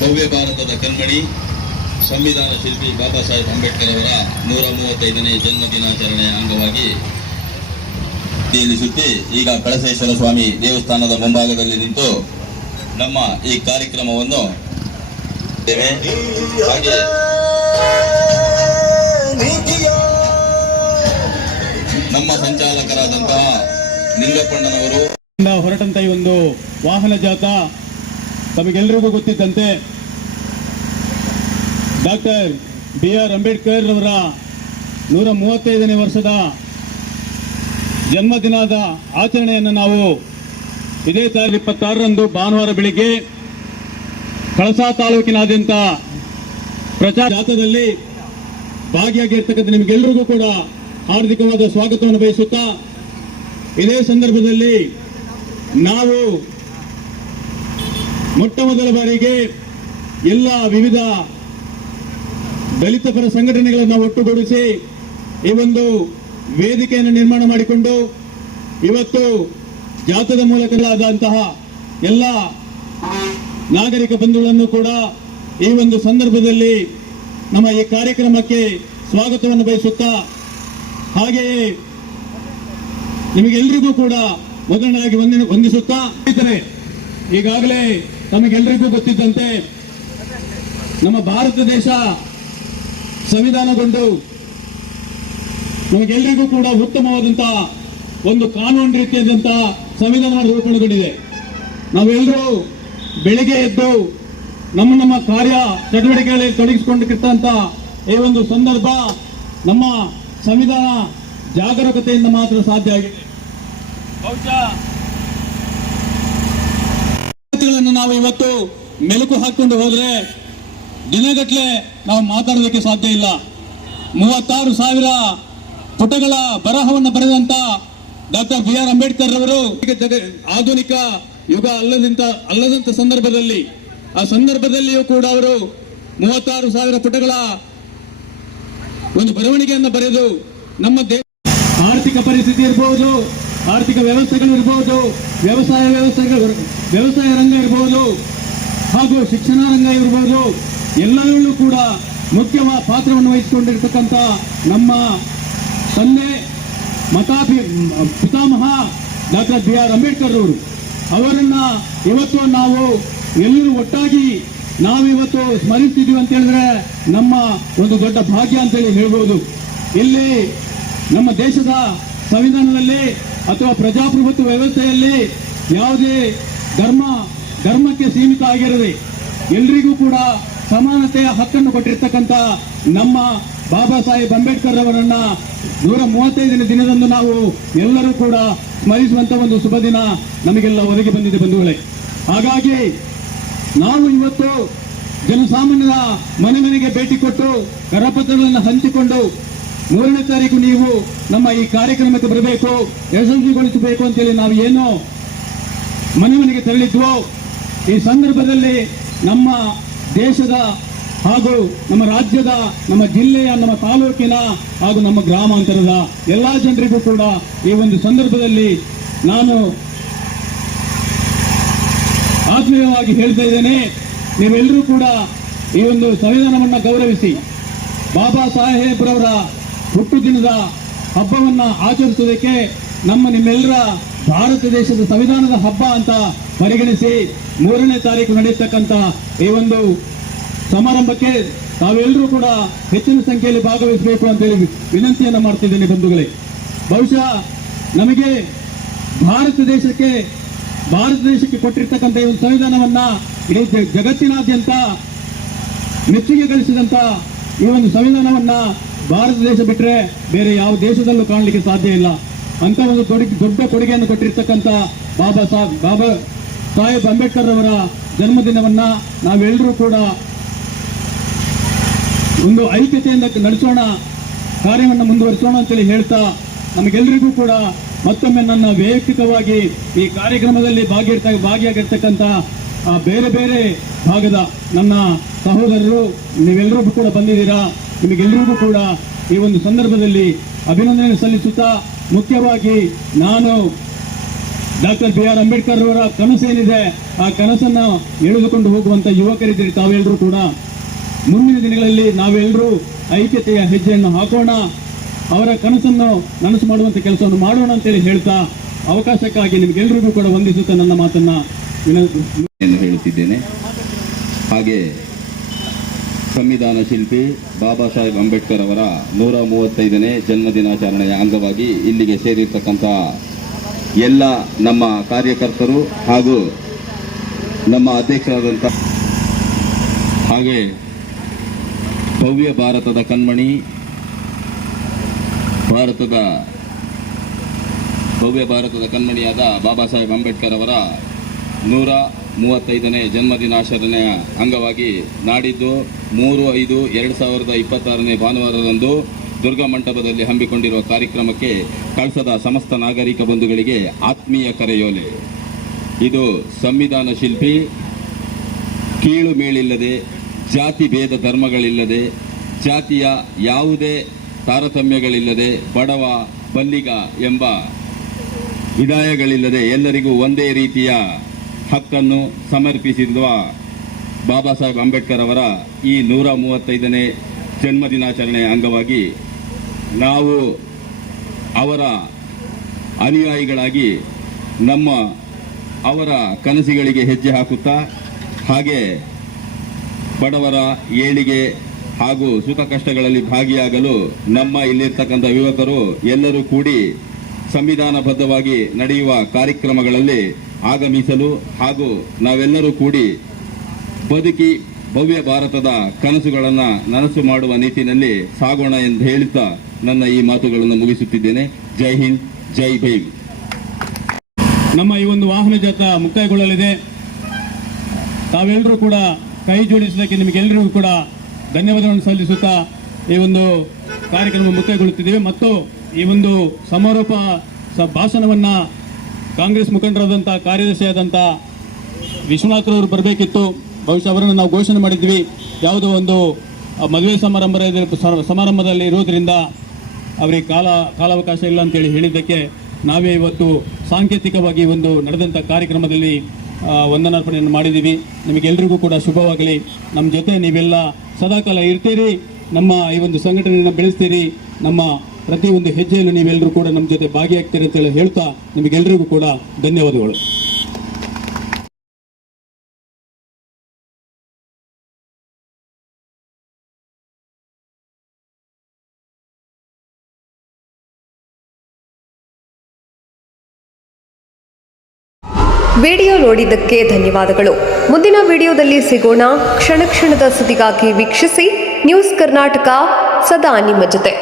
ಭವ್ಯ ಭಾರತದ ಕಣ್ಮಣಿ ಸಂವಿಧಾನ ಶಿಲ್ಪಿ ಬಾಬಾ ಸಾಹೇಬ್ ಅಂಬೇಡ್ಕರ್ ಅವರ 135ನೇ ಜನ್ಮ ದಿನಾಚರಣೆಯ ಅಂಗವಾಗಿ ಸುತ್ತಿ ಈಗ ಕಳಸೇಶ್ವರ ಸ್ವಾಮಿ ದೇವಸ್ಥಾನದ ಮುಂಭಾಗದಲ್ಲಿ ನಿಂತು ನಮ್ಮ ಈ ಕಾರ್ಯಕ್ರಮವನ್ನು ಹಾಗೆ ನಮ್ಮ ಸಂಚಾಲಕರಾದಂತಹ ನಿಂಗಪ್ಪಣ್ಣನವರು ಹೊರಟಂತ ಈ ಒಂದು ವಾಹನ ಜಾಥಾ ತಮಗೆಲ್ಲರಿಗೂ ಗೊತ್ತಿದ್ದಂತೆ ಡಾಕ್ಟರ್ BR ಅಂಬೇಡ್ಕರ್ ಅವರ 135ನೇ ವರ್ಷದ ಜನ್ಮದಿನದ ಆಚರಣೆಯನ್ನು ನಾವು ಇದೇ ತಾರೀಕು 26ರಂದು ಭಾನುವಾರ ಬೆಳಿಗ್ಗೆ ಕಳಸಾ ತಾಲೂಕಿನಾದ್ಯಂತ ಪ್ರಚಾರ ಜಾಥಾದಲ್ಲಿ ಭಾಗಿಯಾಗಿರ್ತಕ್ಕಂಥ ನಿಮಗೆಲ್ಲರಿಗೂ ಕೂಡ ಹಾರ್ದಿಕವಾದ ಸ್ವಾಗತವನ್ನು ಬಯಸುತ್ತಾ ಇದೇ ಸಂದರ್ಭದಲ್ಲಿ ನಾವು ಮೊಟ್ಟ ಮೊದಲ ಬಾರಿಗೆ ಎಲ್ಲ ವಿವಿಧ ದಲಿತ ಪರ ಸಂಘಟನೆಗಳನ್ನು ಒಟ್ಟುಗೂಡಿಸಿ ಈ ಒಂದು ವೇದಿಕೆಯನ್ನು ನಿರ್ಮಾಣ ಮಾಡಿಕೊಂಡು ಇವತ್ತು ಜಾಥಾದ ಮೂಲಕವಾದಂತಹ ಎಲ್ಲ ನಾಗರಿಕ ಬಂಧುಗಳನ್ನು ಕೂಡ ಈ ಒಂದು ಸಂದರ್ಭದಲ್ಲಿ ನಮ್ಮ ಈ ಕಾರ್ಯಕ್ರಮಕ್ಕೆ ಸ್ವಾಗತವನ್ನು ಬಯಸುತ್ತಾ ಹಾಗೆಯೇ ನಿಮಗೆಲ್ಲರಿಗೂ ಕೂಡ ಮೊದಲನೇದಾಗಿ ವಂದಿಸುತ್ತಾ ಈಗಾಗಲೇ ತಮಗೆಲ್ಲರಿಗೂ ಗೊತ್ತಿದ್ದಂತೆ ನಮ್ಮ ಭಾರತ ದೇಶ ಸಂವಿಧಾನಗೊಂಡು ನಮಗೆಲ್ಲರಿಗೂ ಕೂಡ ಉತ್ತಮವಾದಂತಹ ಒಂದು ಕಾನೂನು ರೀತಿಯಾದಂತಹ ಸಂವಿಧಾನ ರೂಪುಗೊಂಡಿದೆ. ನಾವೆಲ್ಲರೂ ಬೆಳಿಗ್ಗೆ ಎದ್ದು ನಮ್ಮ ಕಾರ್ಯ ಚಟುವಟಿಕೆಗಳಲ್ಲಿ ತೊಡಗಿಸಿಕೊಂಡಿರ್ತಂತ ಈ ಒಂದು ಸಂದರ್ಭ ನಮ್ಮ ಸಂವಿಧಾನ ಜಾಗರೂಕತೆಯಿಂದ ಮಾತ್ರ ಸಾಧ್ಯ ಆಗಿದೆ. ನಾವು ಇವತ್ತು ಮೆಲುಕು ಹಾಕೊಂಡು ಹೋದ್ರೆ ದಿನಗಟ್ಟಲೆ ನಾವು ಮಾತಾಡೋದಕ್ಕೆ ಸಾಧ್ಯ ಇಲ್ಲ. 36,000 ಪುಟಗಳ ಬರಹವನ್ನು ಬರೆದಂತ ಡಾಕ್ಟರ್ BR ಅಂಬೇಡ್ಕರ್ ಅವರು ಆಧುನಿಕ ಯುಗ ಅಲ್ಲದಂತ ಸಂದರ್ಭದಲ್ಲಿ ಆ ಸಂದರ್ಭದಲ್ಲಿಯೂ ಕೂಡ ಅವರು 36,000 ಪುಟಗಳ ಒಂದು ಬರವಣಿಗೆಯನ್ನು ಬರೆದು ನಮ್ಮ ದೇಶ ಆರ್ಥಿಕ ಪರಿಸ್ಥಿತಿ ಇರಬಹುದು, ಆರ್ಥಿಕ ವ್ಯವಸ್ಥೆಗಳು ಇರಬಹುದು, ವ್ಯವಸಾಯ ರಂಗ ಇರಬಹುದು, ಹಾಗೂ ಶಿಕ್ಷಣ ರಂಗ ಇರಬಹುದು, ಎಲ್ಲರಲ್ಲೂ ಕೂಡ ಮುಖ್ಯವಾದ ಪಾತ್ರವನ್ನು ವಹಿಸಿಕೊಂಡಿರ್ತಕ್ಕಂಥ ನಮ್ಮ ತಂದೆ ಪಿತಾಮಹ ಡಾಕ್ಟರ್ BR ಅಂಬೇಡ್ಕರ್ ಅವರು ಅವರನ್ನ ಇವತ್ತು ನಾವು ಎಲ್ಲರೂ ಒಟ್ಟಾಗಿ ನಾವಿವತ್ತು ಸ್ಮರಿಸ್ತಿದ್ದೀವಿ ಅಂತ ಹೇಳಿದ್ರೆ ನಮ್ಮ ಒಂದು ದೊಡ್ಡ ಭಾಗ್ಯ ಅಂತೇಳಿ ಹೇಳ್ಬೋದು. ಇಲ್ಲಿ ನಮ್ಮ ದೇಶದ ಸಂವಿಧಾನದಲ್ಲಿ ಅಥವಾ ಪ್ರಜಾಪ್ರಭುತ್ವ ವ್ಯವಸ್ಥೆಯಲ್ಲಿ ಯಾವುದೇ ಧರ್ಮಕ್ಕೆ ಸೀಮಿತ ಆಗಿರದೆ ಎಲ್ರಿಗೂ ಕೂಡ ಸಮಾನತೆಯ ಹಕ್ಕನ್ನು ಕೊಟ್ಟಿರ್ತಕ್ಕಂಥ ನಮ್ಮ ಬಾಬಾ ಸಾಹೇಬ್ ಅಂಬೇಡ್ಕರ್ ಅವರನ್ನ 135ನೇ ದಿನದಂದು ನಾವು ಎಲ್ಲರೂ ಕೂಡ ಸ್ಮರಿಸುವಂತ ಒಂದು ಶುಭ ದಿನ ನಮಗೆಲ್ಲ ಒದಗಿ ಬಂದಿದೆ ಬಂಧುಗಳೇ. ಹಾಗಾಗಿ ನಾವು ಇವತ್ತು ಜನಸಾಮಾನ್ಯರ ಮನೆಗೆ ಭೇಟಿ ಕೊಟ್ಟು ಕರಪತ್ರಗಳನ್ನು ಹಂಚಿಕೊಂಡು 3ನೇ ತಾರೀಕು ನೀವು ನಮ್ಮ ಈ ಕಾರ್ಯಕ್ರಮಕ್ಕೆ ಬರಬೇಕು, ಯಶಸ್ವಿಗೊಳಿಸಬೇಕು ಅಂತೇಳಿ ನಾವು ಏನು ಮನೆಗೆ ತೆರಳಿದ್ವೋ ಈ ಸಂದರ್ಭದಲ್ಲಿ ನಮ್ಮ ದೇಶದ ಹಾಗೂ ನಮ್ಮ ರಾಜ್ಯದ, ನಮ್ಮ ಜಿಲ್ಲೆಯ, ನಮ್ಮ ತಾಲೂಕಿನ ಹಾಗೂ ನಮ್ಮ ಗ್ರಾಮಾಂತರದ ಎಲ್ಲಾ ಜನರಿಗೂ ಕೂಡ ಈ ಒಂದು ಸಂದರ್ಭದಲ್ಲಿ ನಾನು ಆತ್ಮೀಯವಾಗಿ ಹೇಳ್ತಾ ಇದ್ದೇನೆ, ನೀವೆಲ್ಲರೂ ಕೂಡ ಈ ಒಂದು ಸಂವಿಧಾನವನ್ನು ಗೌರವಿಸಿ ಬಾಬಾ ಸಾಹೇಬ್ರವರ ಹುಟ್ಟುದಿನದ ಹಬ್ಬವನ್ನ ಆಚರಿಸುವುದಕ್ಕೆ ನಿಮ್ಮೆಲ್ಲರ ಭಾರತ ದೇಶದ ಸಂವಿಧಾನದ ಹಬ್ಬ ಅಂತ ಪರಿಗಣಿಸಿ 3ನೇ ತಾರೀಕು ನಡೆಯತಕ್ಕಂಥ ಈ ಒಂದು ಸಮಾರಂಭಕ್ಕೆ ತಾವೆಲ್ಲರೂ ಕೂಡ ಹೆಚ್ಚಿನ ಸಂಖ್ಯೆಯಲ್ಲಿ ಭಾಗವಹಿಸಬೇಕು ಅಂತೇಳಿ ವಿನಂತಿಯನ್ನು ಮಾಡ್ತಿದ್ದೇನೆ ಬಂಧುಗಳೇ. ಬಹುಶಃ ನಮಗೆ ಭಾರತ ದೇಶಕ್ಕೆ ಕೊಟ್ಟಿರ್ತಕ್ಕಂಥ ಈ ಒಂದು ಸಂವಿಧಾನವನ್ನ ಇಡೀ ಜಗತ್ತಿನಾದ್ಯಂತ ಮೆಚ್ಚುಗೆ ಗಳಿಸಿದಂತ ಈ ಒಂದು ಸಂವಿಧಾನವನ್ನ ಭಾರತ ದೇಶ ಬಿಟ್ಟರೆ ಬೇರೆ ಯಾವ ದೇಶದಲ್ಲೂ ಕಾಣಲಿಕ್ಕೆ ಸಾಧ್ಯ ಇಲ್ಲ. ಅಂತ ಒಂದು ದೊಡ್ಡ ಕೊಡುಗೆಯನ್ನು ಕೊಟ್ಟಿರ್ತಕ್ಕಂಥ ಬಾಬಾ ಸಾಹೇಬ್ ಅಂಬೇಡ್ಕರ್ ಅವರ ಜನ್ಮದಿನವನ್ನ ನಾವೆಲ್ಲರೂ ಕೂಡ ಒಂದು ಐಕ್ಯತೆಯಿಂದ ನಡೆಸೋಣ, ಕಾರ್ಯವನ್ನು ಮುಂದುವರಿಸೋಣ ಅಂತೇಳಿ ಹೇಳ್ತಾ ನಮಗೆಲ್ಲರಿಗೂ ಕೂಡ ಮತ್ತೊಮ್ಮೆ ನನ್ನ ವೈಯಕ್ತಿಕವಾಗಿ ಈ ಕಾರ್ಯಕ್ರಮದಲ್ಲಿ ಭಾಗಿಯಾಗಿರ್ತಕ್ಕಂಥ ಬೇರೆ ಬೇರೆ ಭಾಗದ ನನ್ನ ಸಹೋದರರು ನೀವೆಲ್ಲರೂ ಕೂಡ ಬಂದಿದ್ದೀರಾ, ನಿಮಗೆಲ್ಲರಿಗೂ ಕೂಡ ಈ ಒಂದು ಸಂದರ್ಭದಲ್ಲಿ ಅಭಿನಂದನೆ ಸಲ್ಲಿಸುತ್ತಾ, ಮುಖ್ಯವಾಗಿ ನಾನು ಡಾಕ್ಟರ್ ಬಿ ಆರ್ ಅಂಬೇಡ್ಕರ್ ಅವರ ಕನಸೇನಿದೆ ಆ ಕನಸನ್ನು ಎಳೆದುಕೊಂಡು ಹೋಗುವಂತ ಯುವಕರಿದ್ದೀರಿ ತಾವೆಲ್ಲರೂ ಕೂಡ. ಮುಂದಿನ ದಿನಗಳಲ್ಲಿ ನಾವೆಲ್ಲರೂ ಐಕ್ಯತೆಯ ಹೆಜ್ಜೆಯನ್ನು ಹಾಕೋಣ, ಅವರ ಕನಸನ್ನು ನನಸು ಮಾಡುವಂತ ಕೆಲಸವನ್ನು ಮಾಡೋಣ ಅಂತೇಳಿ ಹೇಳ್ತಾ, ಅವಕಾಶಕ್ಕಾಗಿ ನಿಮ್ಗೆಲ್ಲರಿಗೂ ಕೂಡ ವಂದಿಸುತ್ತಾ ನನ್ನ ಮಾತನ್ನ ಹೇಳುತ್ತಿದ್ದೇನೆ. ಹಾಗೆ ಸಂವಿಧಾನ ಶಿಲ್ಪಿ ಬಾಬಾ ಸಾಹೇಬ್ ಅಂಬೇಡ್ಕರ್ ಅವರ 135ನೇ ಜನ್ಮದಿನಾಚರಣೆಯ ಅಂಗವಾಗಿ ಇಲ್ಲಿಗೆ ಸೇರಿರ್ತಕ್ಕಂಥ ಎಲ್ಲ ನಮ್ಮ ಕಾರ್ಯಕರ್ತರು ಹಾಗೂ ನಮ್ಮ ಅಧ್ಯಕ್ಷರಾದಂಥ ಹಾಗೆ ಭವ್ಯ ಭಾರತದ ಕಣ್ಮಣಿ, ಭವ್ಯ ಭಾರತದ ಕಣ್ಮಣಿಯಾದ ಬಾಬಾ ಸಾಹೇಬ್ ಅಂಬೇಡ್ಕರ್ ಅವರ 135ನೇ ಜನ್ಮದಿನಾಚರಣೆಯ ಅಂಗವಾಗಿ ನಾಡಿದ್ದು 3/5/2026ನೇ ಭಾನುವಾರದಂದು ದುರ್ಗಾ ಮಂಟಪದಲ್ಲಿ ಹಮ್ಮಿಕೊಂಡಿರುವ ಕಾರ್ಯಕ್ರಮಕ್ಕೆ ಕಳಸದ ಸಮಸ್ತ ನಾಗರಿಕ ಬಂಧುಗಳಿಗೆ ಆತ್ಮೀಯ ಕರೆಯೋಲೆ. ಇದು ಸಂವಿಧಾನ ಶಿಲ್ಪಿ ಕೀಳು ಮೇಳಿಲ್ಲದೆ, ಜಾತಿ ಭೇದ ಧರ್ಮಗಳಿಲ್ಲದೆ, ಜಾತಿಯ ಯಾವುದೇ ತಾರತಮ್ಯಗಳಿಲ್ಲದೆ, ಬಡವ ಬಲ್ಲಿಗ ಎಂಬ ವಿಧಾಯಗಳಿಲ್ಲದೆ ಎಲ್ಲರಿಗೂ ಒಂದೇ ರೀತಿಯ ಹಕ್ಕನ್ನು ಸಮರ್ಪಿಸಿರುವ ಬಾಬಾ ಸಾಹೇಬ್ ಅಂಬೇಡ್ಕರ್ ಅವರ ಈ 135ನೇ ಜನ್ಮದಿನಾಚರಣೆಯ ಅಂಗವಾಗಿ ನಾವು ಅವರ ಅನುಯಾಯಿಗಳಾಗಿ ಅವರ ಕನಸುಗಳಿಗೆ ಹೆಜ್ಜೆ ಹಾಕುತ್ತಾ, ಹಾಗೆ ಬಡವರ ಏಳಿಗೆ ಹಾಗೂ ಸುಖ ಕಷ್ಟಗಳಲ್ಲಿ ಭಾಗಿಯಾಗಲು ನಮ್ಮ ಇಲ್ಲಿರ್ತಕ್ಕಂಥ ಯುವಕರು ಎಲ್ಲರೂ ಕೂಡಿ ಸಂವಿಧಾನಬದ್ಧವಾಗಿ ನಡೆಯುವ ಕಾರ್ಯಕ್ರಮಗಳಲ್ಲಿ ಆಗಮಿಸಲು ಹಾಗೂ ನಾವೆಲ್ಲರೂ ಕೂಡಿ ಬದುಕಿ ಭವ್ಯ ಭಾರತದ ಕನಸುಗಳನ್ನು ನನಸು ಮಾಡುವ ನಿಟ್ಟಿನಲ್ಲಿ ಸಾಗೋಣ ಎಂದು ಹೇಳುತ್ತಾ ನನ್ನ ಈ ಮಾತುಗಳನ್ನು ಮುಗಿಸುತ್ತಿದ್ದೇನೆ. ಜೈ ಹಿಂದ್, ಜೈ ಭೀಮ್. ನಮ್ಮ ಈ ಒಂದು ವಾಹನ ಜಾಥಾ ಮುಕ್ತಾಯಗೊಳ್ಳಲಿದೆ. ತಾವೆಲ್ಲರೂ ಕೂಡ ಕೈ ಜೋಡಿಸಲಿಕ್ಕೆ ನಿಮಗೆಲ್ಲರಿಗೂ ಕೂಡ ಧನ್ಯವಾದಗಳನ್ನು ಸಲ್ಲಿಸುತ್ತಾ ಈ ಒಂದು ಕಾರ್ಯಕ್ರಮ ಮುಕ್ತಾಯಗೊಳ್ಳುತ್ತಿದ್ದೇವೆ. ಮತ್ತು ಈ ಒಂದು ಸಮಾರೋಪ ಭಾಷಣವನ್ನ ಕಾಂಗ್ರೆಸ್ ಮುಖಂಡರಾದಂಥ ಕಾರ್ಯದರ್ಶಿಯಾದಂಥ ವಿಶ್ವನಾಥ್ರವರು ಬರಬೇಕಿತ್ತು. ಬಹುಶಃ ಅವರನ್ನು ನಾವು ಘೋಷಣೆ ಮಾಡಿದ್ವಿ. ಯಾವುದೋ ಒಂದು ಮದುವೆ ಸಮಾರಂಭದಲ್ಲಿ ಇರೋದ್ರಿಂದ ಅವರಿಗೆ ಕಾಲಾವಕಾಶ ಇಲ್ಲ ಅಂತೇಳಿ ಹೇಳಿದ್ದಕ್ಕೆ ನಾವೇ ಇವತ್ತು ಸಾಂಕೇತಿಕವಾಗಿ ಒಂದು ನಡೆದಂಥ ಕಾರ್ಯಕ್ರಮದಲ್ಲಿ ವಂದನಾರ್ಪಣೆಯನ್ನು ಮಾಡಿದ್ದೀವಿ. ನಿಮಗೆಲ್ಲರಿಗೂ ಕೂಡ ಶುಭವಾಗಲಿ. ನಮ್ಮ ಜೊತೆ ನೀವೆಲ್ಲ ಸದಾಕಾಲ ಇರ್ತೀರಿ, ನಮ್ಮ ಈ ಒಂದು ಸಂಘಟನೆಯನ್ನು ಬೆಳೆಸ್ತೀರಿ, ನಮ್ಮ ಪ್ರತಿಯೊಂದು ಹೆಜ್ಜೆಯಲ್ಲೂ ನೀವೆಲ್ಲರೂ ಕೂಡ ನಮ್ಮ ಜೊತೆ ಭಾಗಿಯಾಗ್ತೀರಿ ಅಂತೇಳಿ ಹೇಳ್ತಾ ನಿಮಗೆಲ್ಲರಿಗೂ ಕೂಡ ಧನ್ಯವಾದಗಳು. ವಿಡಿಯೋ ನೋಡಿದ್ದಕ್ಕೆ ಧನ್ಯವಾದಗಳು. ಮುಂದಿನ ವಿಡಿಯೋದಲ್ಲಿ ಸಿಗೋಣ. ಕ್ಷಣ ಕ್ಷಣದ ಸುದ್ದಿಗಾಗಿ ವೀಕ್ಷಿಸಿ ನ್ಯೂಸ್ ಕರ್ನಾಟಕ, ಸದಾ ನಿಮ್ಮ ಜೊತೆ.